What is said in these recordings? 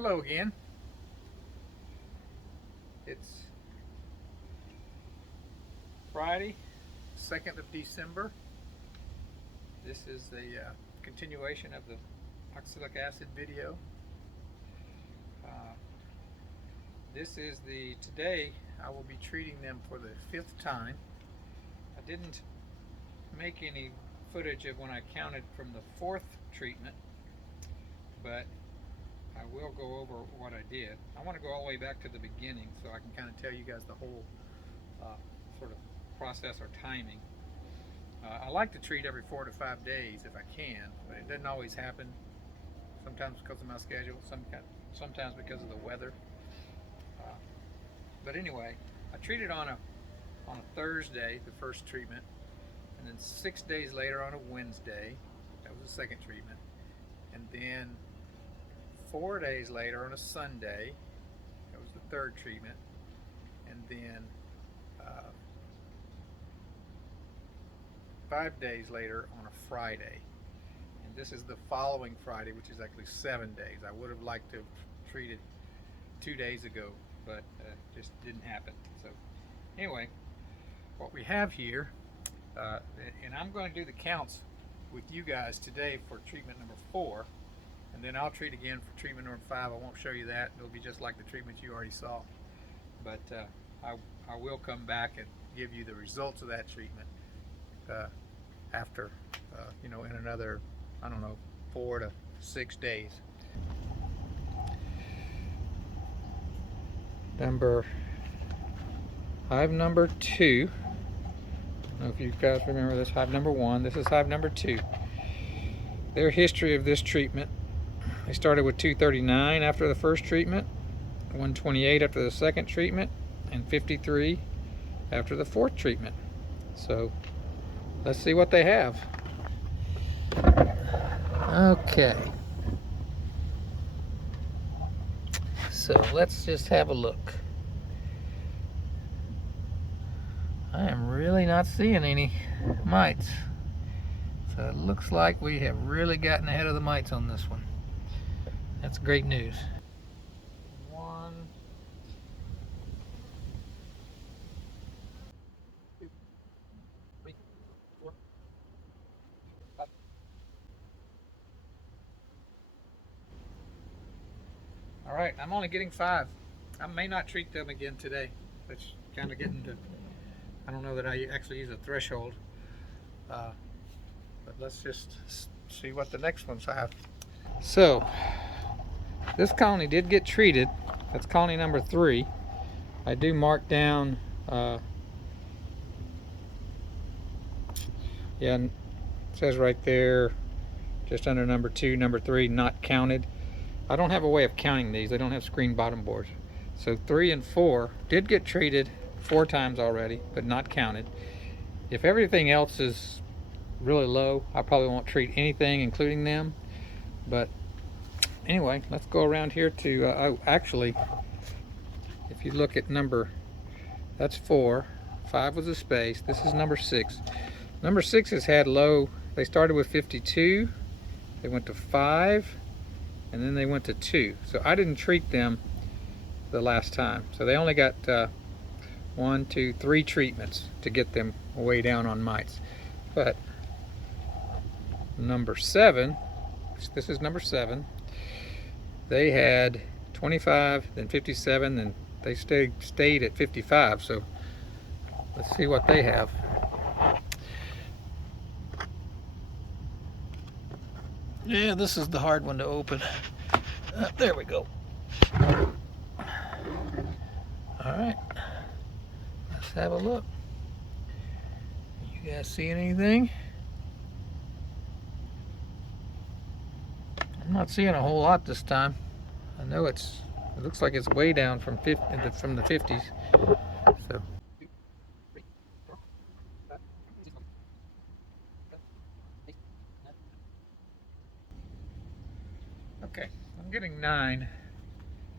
Hello again. It's Friday, 2nd of December. This is the continuation of the oxalic acid video. Today I will be treating them for the 5th time. I didn't make any footage of when I counted from the 4th treatment, but I will go over what I did. I want to go all the way back to the beginning so I can kind of tell you guys the whole sort of process or timing. I like to treat every 4 to 5 days if I can, but it doesn't always happen. Sometimes because of my schedule, sometimes because of the weather. But anyway, I treated on a Thursday, the first treatment, and then 6 days later on a Wednesday, that was the second treatment, and then 4 days later on a Sunday, that was the third treatment, and then 5 days later on a Friday. And this is the following Friday, which is actually 7 days. I would have liked to have treated 2 days ago, but just didn't happen. So anyway, what we have here, and I'm going to do the counts with you guys today for treatment number 4, and then I'll treat again for treatment number 5. I won't show you that. It'll be just like the treatments you already saw. But I will come back and give you the results of that treatment after, in another, I don't know, 4 to 6 days. Hive number 2. I don't know if you guys remember this. Hive number 1. This is hive number 2. Their history of this treatment: they started with 239 after the first treatment, 128 after the second treatment, and 53 after the 4th treatment. So let's see what they have. Okay. So let's just have a look. I am really not seeing any mites. So it looks like we have really gotten ahead of the mites on this one. That's great news. 1, 2, 3, 4, 5. All right, I'm only getting 5. I may not treat them again today. It's kind of getting to, I don't know that I actually use a threshold. But let's just see what the next ones have. So this colony did get treated. That's colony number 3. I do mark down, it says right there, just under number 2, number 3, not counted. I don't have a way of counting these. They don't have screen bottom boards. So 3 and 4 did get treated 4 times already, but not counted. If everything else is really low, I probably won't treat anything, including them. But anyway, let's go around here to, actually, if you look at that's 4. 5 was a space. This is number 6. Number 6 has had low. They started with 52. They went to 5. And then they went to 2. So I didn't treat them the last time. So they only got 1, 2, 3 treatments to get them way down on mites. But number 7, this is number 7, they had 25, then 57, then they stayed at 55. So let's see what they have. Yeah, this is the hard one to open. There we go. All right, let's have a look. You guys see anything? I'm not seeing a whole lot this time. I know it looks like it's way down from the 50s. So. Okay, I'm getting 9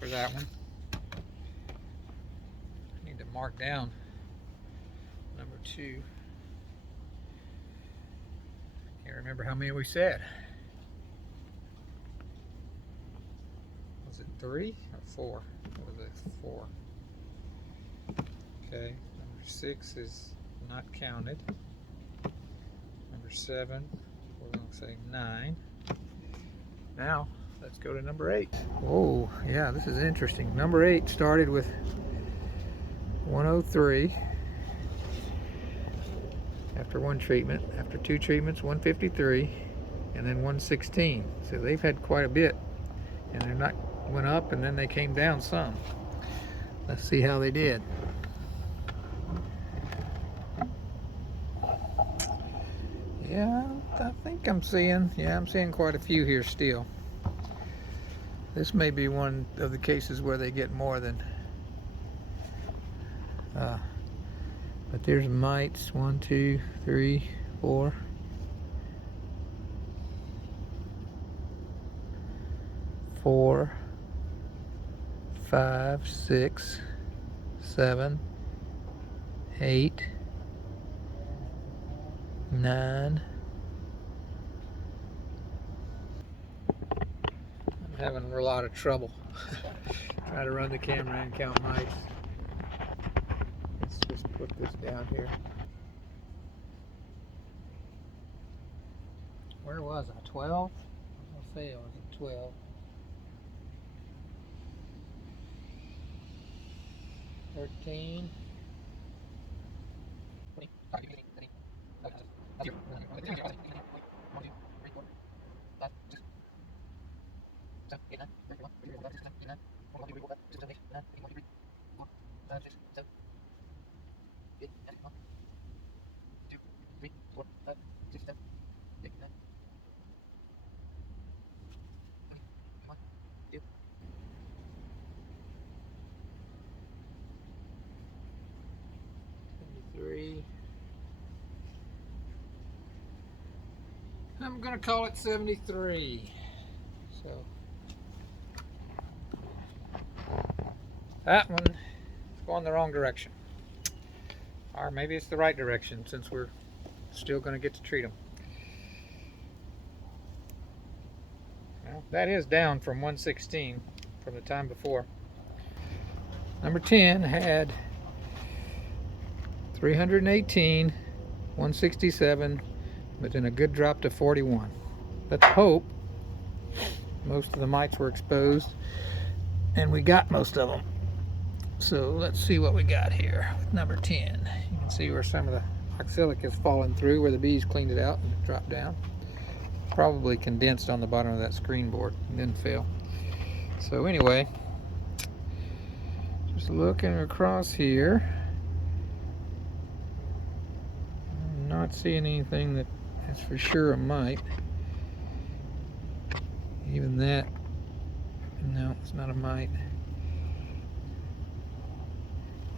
for that one. I need to mark down number 2. Can't remember how many we said. Was it 3 or 4? What was it? 4. Okay, number 6 is not counted. Number 7, we're going to say 9. Now, let's go to number 8. Oh, yeah, this is interesting. Number 8 started with 103 after one treatment. After 2 treatments, 153, and then 116. So they've had quite a bit, and they're not went up and then they came down some. Let's see how they did. Yeah, I think I'm seeing quite a few here still. This may be one of the cases where they get more than but there's mites. 1, 2, 3, 4. 4, 5, 6, 7, 8, 9. I'm having a lot of trouble trying to run the camera and count mites. Let's just put this down here. Where was I? 12? I'll say I was at 12. 13. 73. I'm gonna call it 73. So that one is going the wrong direction, or maybe it's the right direction since we're still going to get to treat them. Well, that is down from 116 from the time before. Number 10 had 318, 167, but then a good drop to 41. Let's hope most of the mites were exposed, and we got most of them. So let's see what we got here with number 10. You can see where some of the oxalic has fallen through, where the bees cleaned it out and it dropped down. Probably condensed on the bottom of that screen board and then fell. So anyway, just looking across here, I'm not seeing anything that is for sure a mite. Even that, no, it's not a mite.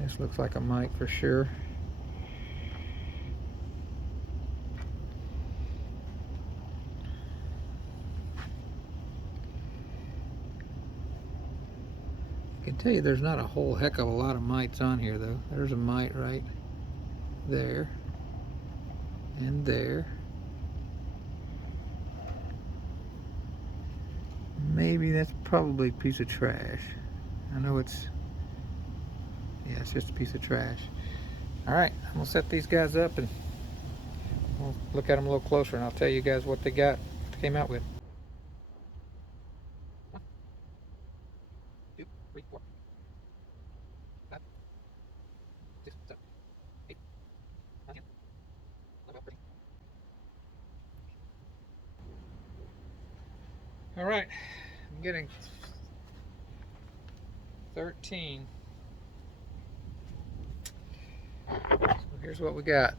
This looks like a mite for sure. I can tell you there's not a whole heck of a lot of mites on here though. There's a mite right there and there. Maybe that's probably a piece of trash. I know it's, yeah, it's just a piece of trash. All right, I'm gonna set these guys up and we'll look at them a little closer and I'll tell you guys what they got, what they came out with. 1, 2, 3, 4, 5, 6, 7, 8, 9, 10, 11, 13. All right, I'm getting 13. So here's what we got.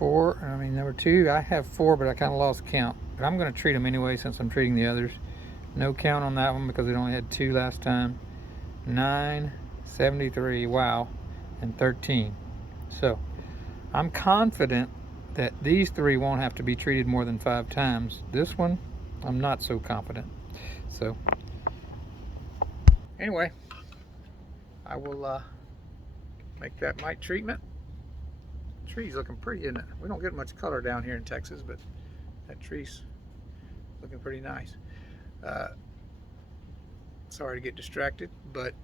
Number 2, I have 4, but I kind of lost count. But I'm going to treat them anyway since I'm treating the others. No count on that one because it only had 2 last time. 9, 73, wow, and 13. So I'm confident that these 3 won't have to be treated more than 5 times. This one, I'm not so confident. So anyway, I will make that mite treatment, tree's looking pretty, isn't it? We don't get much color down here in Texas, but that tree's looking pretty nice. Sorry to get distracted, but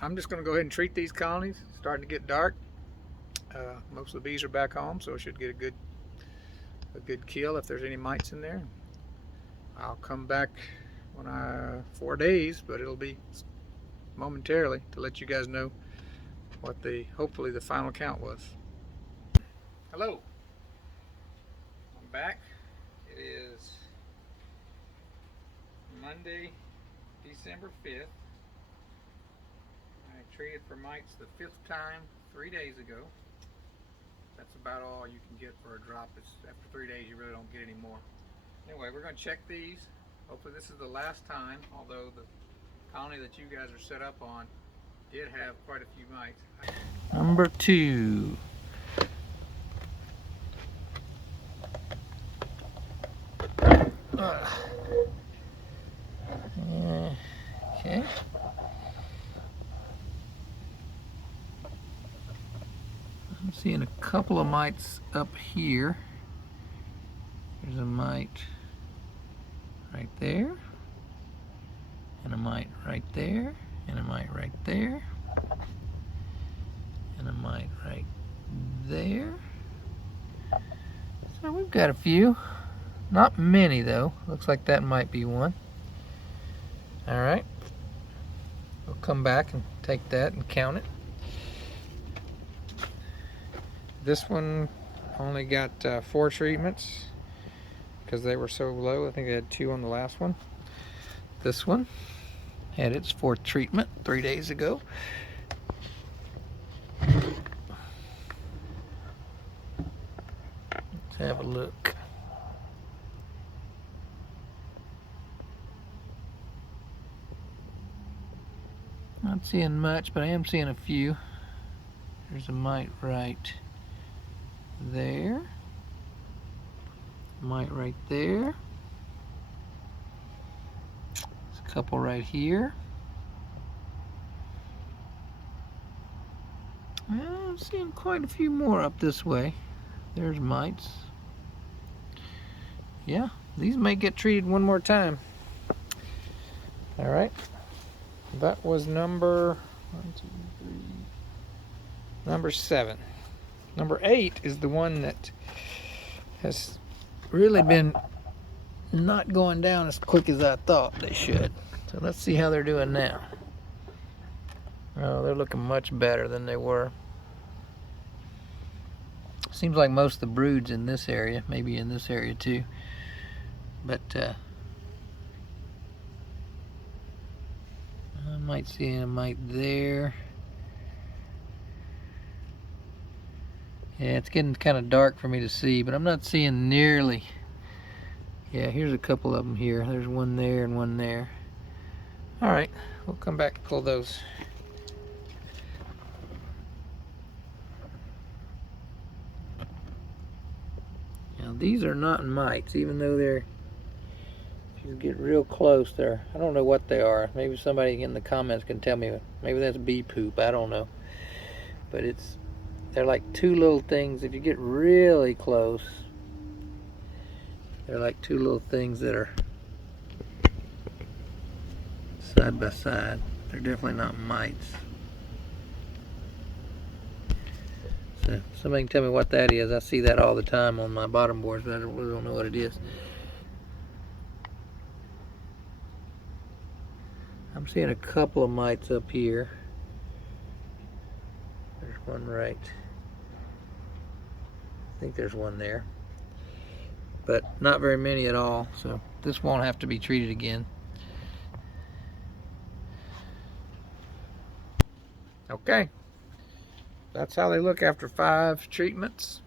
I'm just going to go ahead and treat these colonies. It's starting to get dark. Most of the bees are back home, so I should get a good kill if there's any mites in there. I'll come back when 4 days, but it'll be momentarily to let you guys know what hopefully the final count was. Hello, I'm back. It is Monday, December 5th. I treated for mites the 5th time 3 days ago. That's about all you can get for a drop. After 3 days you really don't get any more. Anyway, we're going to check these. Hopefully this is the last time, although the colony that you guys are set up on did have quite a few mites. Number 2. Okay. I'm seeing a couple of mites up here. There's a mite right there, and a mite right there, and a mite right there, and a mite right there. So we've got a few. Not many though. Looks like that might be one. Alright. We'll come back and take that and count it. This one only got 4 treatments because they were so low. I think they had 2 on the last one. This one had its 4th treatment 3 days ago. Let's have a look. Not seeing much, but I am seeing a few. There's a mite right there. Mite right there. There's a couple right here. I'm seeing quite a few more up this way. There's mites. Yeah, these may get treated one more time. All right. That was number 7. Number 8 is the one that has really been not going down as quick as I thought they should. So let's see how they're doing now. Oh, they're looking much better than they were. Seems like most of the brood's in this area, maybe in this area too. But I might see a mite there. Yeah, it's getting kind of dark for me to see, but I'm not seeing nearly. Yeah, here's a couple of them here. There's one there and one there. All right, we'll come back and pull those. Now these are not mites, even though they're, if you get real close there, I don't know what they are. Maybe somebody in the comments can tell me. Maybe that's bee poop, I don't know. But they're like 2 little things. If you get really close, they're like 2 little things that are side by side. They're definitely not mites. So somebody can tell me what that is. I see that all the time on my bottom boards, but I really don't know what it is. I'm seeing a couple of mites up here. There's one right. I think there's one there. But not very many at all, so this won't have to be treated again. Okay. That's how they look after 5 treatments.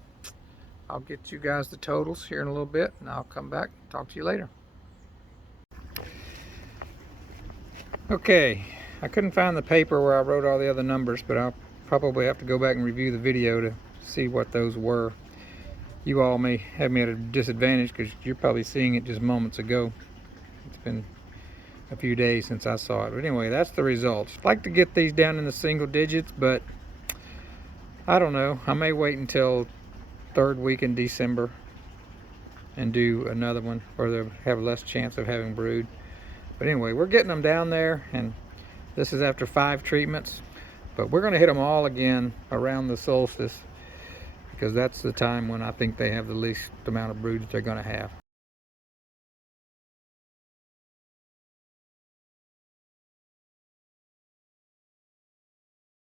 I'll get you guys the totals here in a little bit, and I'll come back and talk to you later. Okay, I couldn't find the paper where I wrote all the other numbers, but I'll probably have to go back and review the video to see what those were. You all may have me at a disadvantage because you're probably seeing it just moments ago. It's been a few days since I saw it. But anyway, that's the results. I'd like to get these down in the single digits, but I don't know. I may wait until third week in December and do another one where they'll have less chance of having brood. But anyway, we're getting them down there, and this is after 5 treatments. But we're going to hit them all again around the solstice, because that's the time when I think they have the least amount of brood that they're going to have.